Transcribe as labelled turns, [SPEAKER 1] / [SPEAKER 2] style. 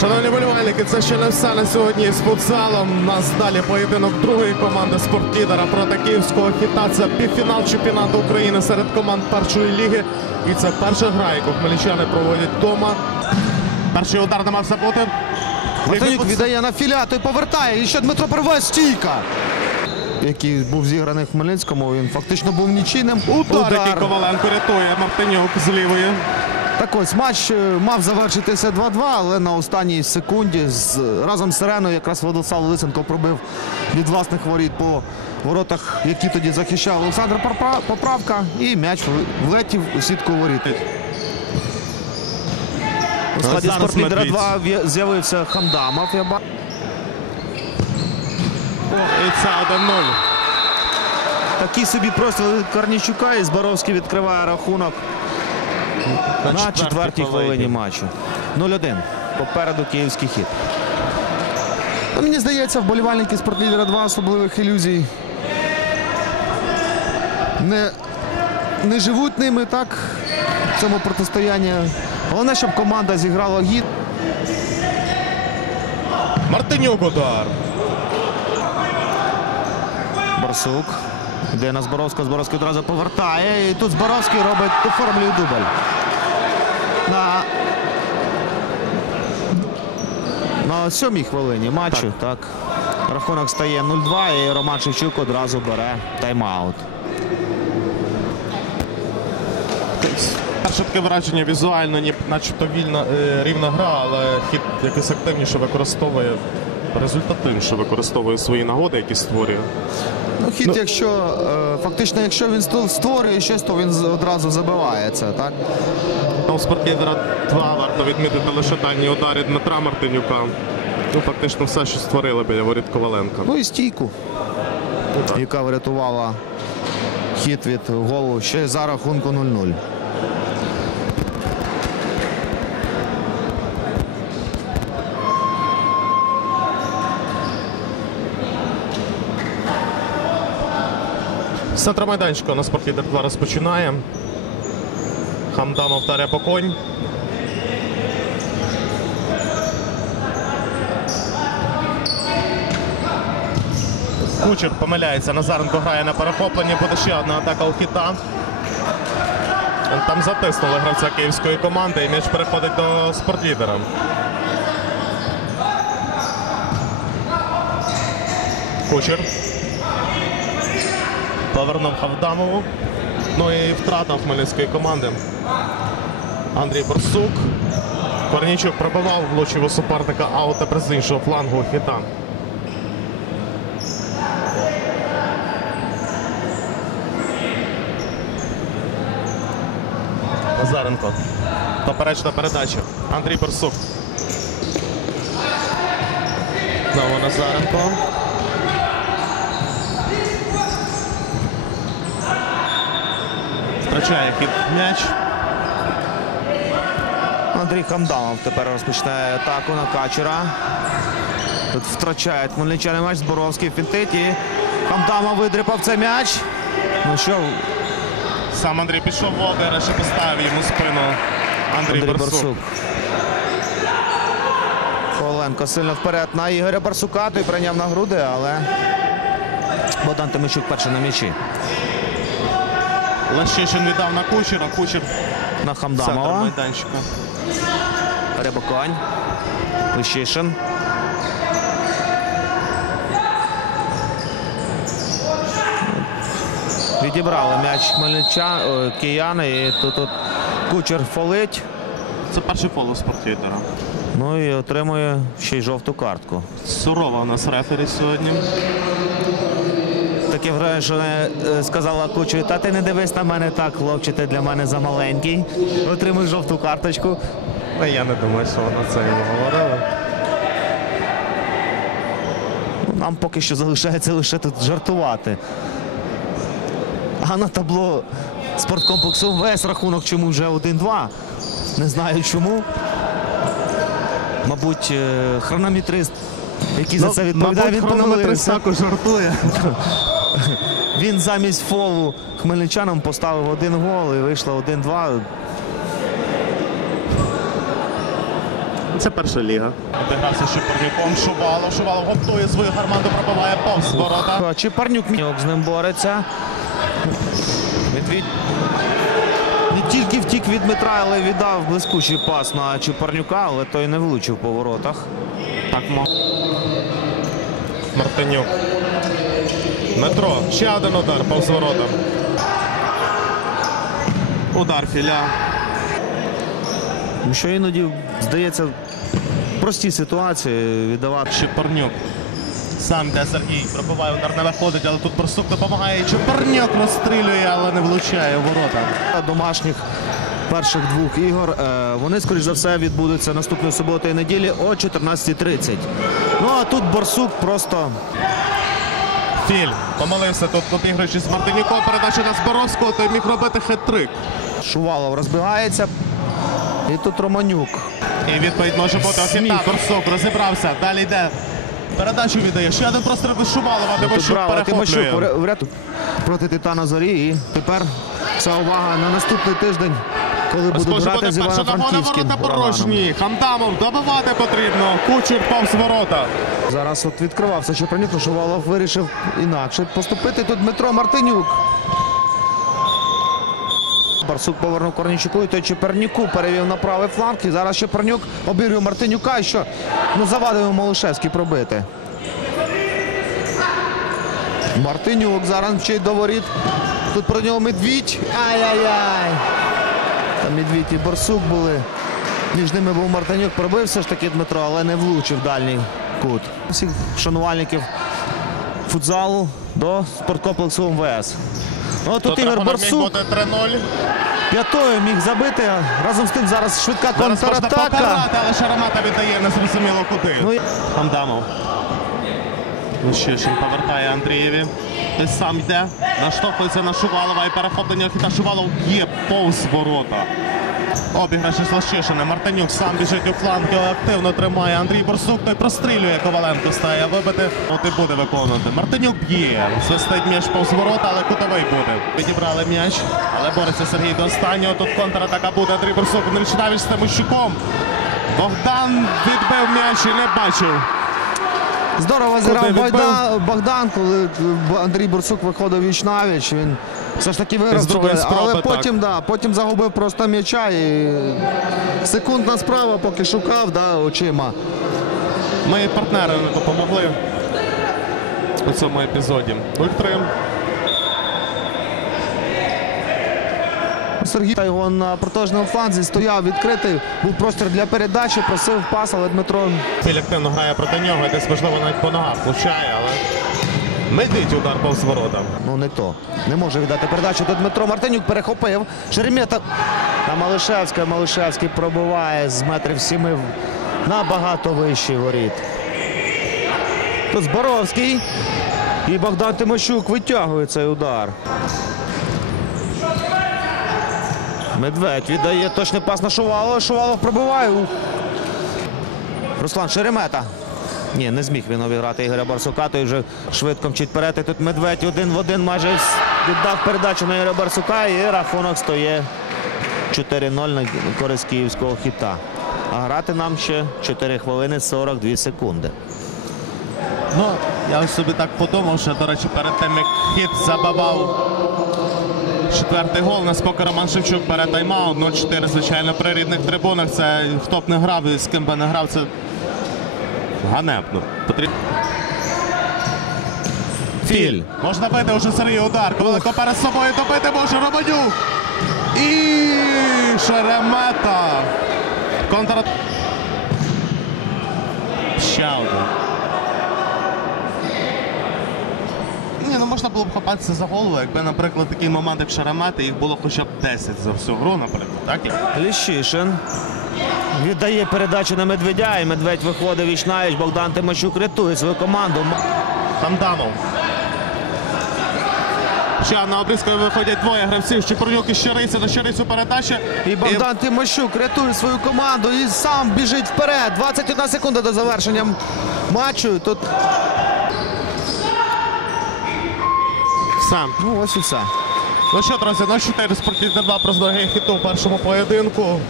[SPEAKER 1] Шановні болівальники, це ще не все на сьогодні з футзалом. У нас далі поєдинок другої команди спортлідера проти київського хіта. Це півфінал чемпіонату України серед команд першої ліги. І це перша гра, яку хмельничани проводять вдома. Перший удар не мав бути.
[SPEAKER 2] Мартинюк віддає на філя, той повертає. І ще Дмитро Первець стійка. Який був зіграний в Хмельницькому, він фактично був нічийним.
[SPEAKER 1] Удар, який Коваленко рятує Мартинюк з лівої.
[SPEAKER 2] Так ось матч е, мав завершитися 2-2, але на останній секунді з, разом з Сиреною якраз Владислав Лисенко пробив від власних воріт по воротах, які тоді захищав Олександр Поправка. І м'яч влетів у сітку воріт. У складі спортлідера 2 з'явився Хамдамов. Я бачу.
[SPEAKER 1] І це 1-0.
[SPEAKER 2] Такий собі просто Корнічука і Збаровський відкриває рахунок на четвертій хвилині матчу. 0-1. Попереду київський хід. Ну, мені здається, вболівальники спортлідера 2 особливих ілюзій не, не живуть ними так в цьому протистоянні. Головне, щоб команда зіграла гід.
[SPEAKER 1] Мартинюк удар.
[SPEAKER 2] Барсук. Йде на Зборовського, Зборовський одразу повертає. І тут Зборовський робить, оформлює дубль. На, на сьомій хвилині матчу. Так. Рахунок стає 0-2 і Роман Шевчук одразу бере тайм-аут.
[SPEAKER 1] Перше таке враження візуально, ні, начебто вільна е, рівна гра, але хід якось активніше використовує, результативніше використовує свої нагоди, які створює.
[SPEAKER 2] Ну, хід, якщо е, фактично, якщо він створює щось, то він одразу забивається. Так?
[SPEAKER 1] Ну, У спортлідера 2 варто відмітити лише дальні ударі Дмитра Мартинюка. Ну, фактично все, що створили біля воріт Коваленка.
[SPEAKER 2] Ну і стійку, яка врятувала хід від голу ще за рахунку 0-0.
[SPEAKER 1] Центра майданчика на спортлідер 2 розпочинає. Хамдамов та Рябоконь. Кучер помиляється. Назаренко грає на перехопленні. Буде ще одна атака у хіта. Там затиснули гравця київської команди і м'яч переходить до спортлідера. Кучер. Повернув Хавдамову. Ну і втрата хмельницької команди. Андрій Борсук. Корнічук пробивав, влучив у суперника, а от з іншого флангу хіта. Назаренко. Поперечна передача. Андрій Борсук. Знову Назаренко. Втрачає хід м'яч.
[SPEAKER 2] Андрій Хамдамов тепер розпочинає атаку на Качера. Тут втрачає хмельничани матч Зборовський фінтить і Хамдамов видрипав цей м'яч. Ну що,
[SPEAKER 1] Сам Андрій пішов в обіграш і поставив йому спину Андрій,
[SPEAKER 2] Андрій
[SPEAKER 1] Борсук.
[SPEAKER 2] Барсук. Коленко сильно вперед на Ігоря Барсука. Той прийняв на груди, але Богдан Тимичук перший на м'ячі.
[SPEAKER 1] Лещишин віддав на Кучера, Кучер
[SPEAKER 2] На Хамдамова.
[SPEAKER 1] майданчика.
[SPEAKER 2] Рябоконь. Лищишин. Відібрали м'яч хмельничан, кияни. І тут, тут кучер фолить.
[SPEAKER 1] Це перший фол у спортлідера.
[SPEAKER 2] Ну і отримує ще й жовту картку.
[SPEAKER 1] Сурова у нас рефері сьогодні.
[SPEAKER 2] Враження, що не е, сказала кучер, та ти не дивись на мене так, хлопче, ти для мене замаленький. Отримуй жовту карточку.
[SPEAKER 1] Ну, я не думаю, що вона це йому говорила.
[SPEAKER 2] Ну, Нам поки що залишається лише тут жартувати. А на табло спорткомплексу весь рахунок чому вже 1-2. Не знаю чому. Мабуть, е, хронометрист, який за це відповідає, він помилився.
[SPEAKER 1] також жартує.
[SPEAKER 2] Він замість фолу хмельничанам поставив один гол і вийшло 1-2.
[SPEAKER 1] Це перша ліга. Обігрався Шипорнюком. Шувалов. Шувалов готує свою гармату, пробиває повз ворота.
[SPEAKER 2] Чепарнюк з ним бореться. Медвідь не тільки втік від Дмитра, але віддав блискучий пас на Чепарнюка, але той не влучив по воротах.
[SPEAKER 1] Так, мо. Мартинюк. Метро. Ще один удар повз ворота. Удар філя.
[SPEAKER 2] Що іноді здається прості ситуації віддавати.
[SPEAKER 1] Чепарнюк. Сам йде Сергій. Пробиває удар не виходить, але тут Барсук допомагає. Чепарнюк розстрілює, але не влучає ворота.
[SPEAKER 2] домашніх перших двох ігор. Е, Вони, скоріш за все, відбудуться наступної суботи і неділі о 14.30. Ну а тут Борсук просто
[SPEAKER 1] Філь помилився тут, обіграючи з Мартинюком. Передача на Зборовського, той міг робити хет-трик.
[SPEAKER 2] Шувалов розбігається. І тут Романюк.
[SPEAKER 1] І відповідь може бути
[SPEAKER 2] Сміх.
[SPEAKER 1] Охіта. Розібрався. Далі йде. Передачу віддає. Ще один простріл від Шувалова. Тимощук
[SPEAKER 2] Тимощук врятує проти Титана Зорі. І тепер вся увага на наступний тиждень, коли будуть грати з Івано-Франківським.
[SPEAKER 1] ворота порожні. Хамдамов добивати потрібно. Кучер повз ворота.
[SPEAKER 2] Зараз от відкривався Чепанюк, але Шувалов вирішив інакше поступити. Тут Дмитро Мартинюк. Барсук повернув Корнійчуку і той Чепернюку перевів на правий фланг. І зараз Чепернюк обірює Мартинюка, і що ну, завадив Малишевський пробити. Мартинюк зараз вчить до воріт. Тут про нього медвідь. Ай-яй-яй. Там медвідь і Барсук були. Між ними був Мартинюк, пробив все ж таки Дмитро, але не влучив дальній кут. Всіх шанувальників футзалу до спорткомплексу МВС. Ну, тут, Ігор Барсук
[SPEAKER 1] 3-0.
[SPEAKER 2] п'ятою міг забити. Разом з тим зараз швидка
[SPEAKER 1] Зараз можна покарати, але Шарамата віддає незрозуміло куди.
[SPEAKER 2] Ну,
[SPEAKER 1] Хамдамов. Лущишин повертає Андрієві. Той сам йде, наштовхується на Шувалова і перехоплення Охіта Шувалов є повз ворота. Обіграш із Лощишина. Мартинюк сам біжить у його активно тримає. Андрій Борсук той прострілює. Коваленко стає вибити. От і буде виконувати. Мартинюк б'є. Свистить м'яч повз ворота, але кутовий буде. Підібрали м'яч, але бореться Сергій до останнього. Тут контратака буде. Андрій Борсук Нерчинавич з Тимощуком. Богдан відбив м'яч і не бачив.
[SPEAKER 2] Здорово зіграв? Богдан, Богдан, коли е, Андрій Борсук виходив віч на віч. Він все ж таки виграв але
[SPEAKER 1] спроби,
[SPEAKER 2] потім, да, потім загубив просто м'яча і секундна справа, поки шукав да, очима.
[SPEAKER 1] Мої партнери не допомогли у цьому епізоді. 0-3.
[SPEAKER 2] Сергій та його на протежному фланзі стояв відкритий, був простір для передачі, просив пас, але Дмитро
[SPEAKER 1] Філь активно грає проти нього, десь можливо навіть по ногах влучає, але медить удар повз ворота.
[SPEAKER 2] Ну не то. Не може віддати передачу. Тут Дмитро Мартинюк перехопив. Шеремета. А Малишевська. Малишевський пробиває з метрів сіми набагато вищий воріт. Тут Зборовський. І Богдан Тимощук витягує цей удар. Медведь віддає точний пас на Шувалова. Шувалов пробиває. Руслан Шеремета. Ні, не зміг він обіграти Ігоря Барсука, той вже швидко мчить вперед. Тут Медведь один в один майже віддав передачу на Ігоря Барсука і рахунок стоє 4-0 на користь київського хіта. А грати нам ще 4 хвилини 42 секунди.
[SPEAKER 1] Ну, я собі так подумав, що, до речі, перед тим, як хід забивав четвертий гол, наскільки Роман Шевчук бере тайм-аут. 0-4, звичайно, при рідних трибунах. Це хто б не грав і з ким би не грав, це ганебно. Потрібно.
[SPEAKER 2] Філь.
[SPEAKER 1] Можна бити вже Сергій удар. Коваленко перед собою добити може Романюк. І Шеремета. Контр. Ще один. Ні, ну можна було б хапатися за голову, якби, наприклад, такий момент, як Шеремета, їх було хоча б 10 за всю гру, наприклад. Так?
[SPEAKER 2] Ліщишин віддає передачу на Медведя, і Медведь виходить віч навіч. Богдан Тимощук рятує свою команду.
[SPEAKER 1] Хамдамов. Ще на обрізку виходять двоє гравців. Чепурнюк і Щириця на Щирицю передача.
[SPEAKER 2] І Богдан Тимощук рятує свою команду і сам біжить вперед. 21 секунда до завершення матчу. Тут
[SPEAKER 1] Сам.
[SPEAKER 2] ну ось і все.
[SPEAKER 1] Ну що, друзі, ну 4 спортивні два про хіту в першому поєдинку.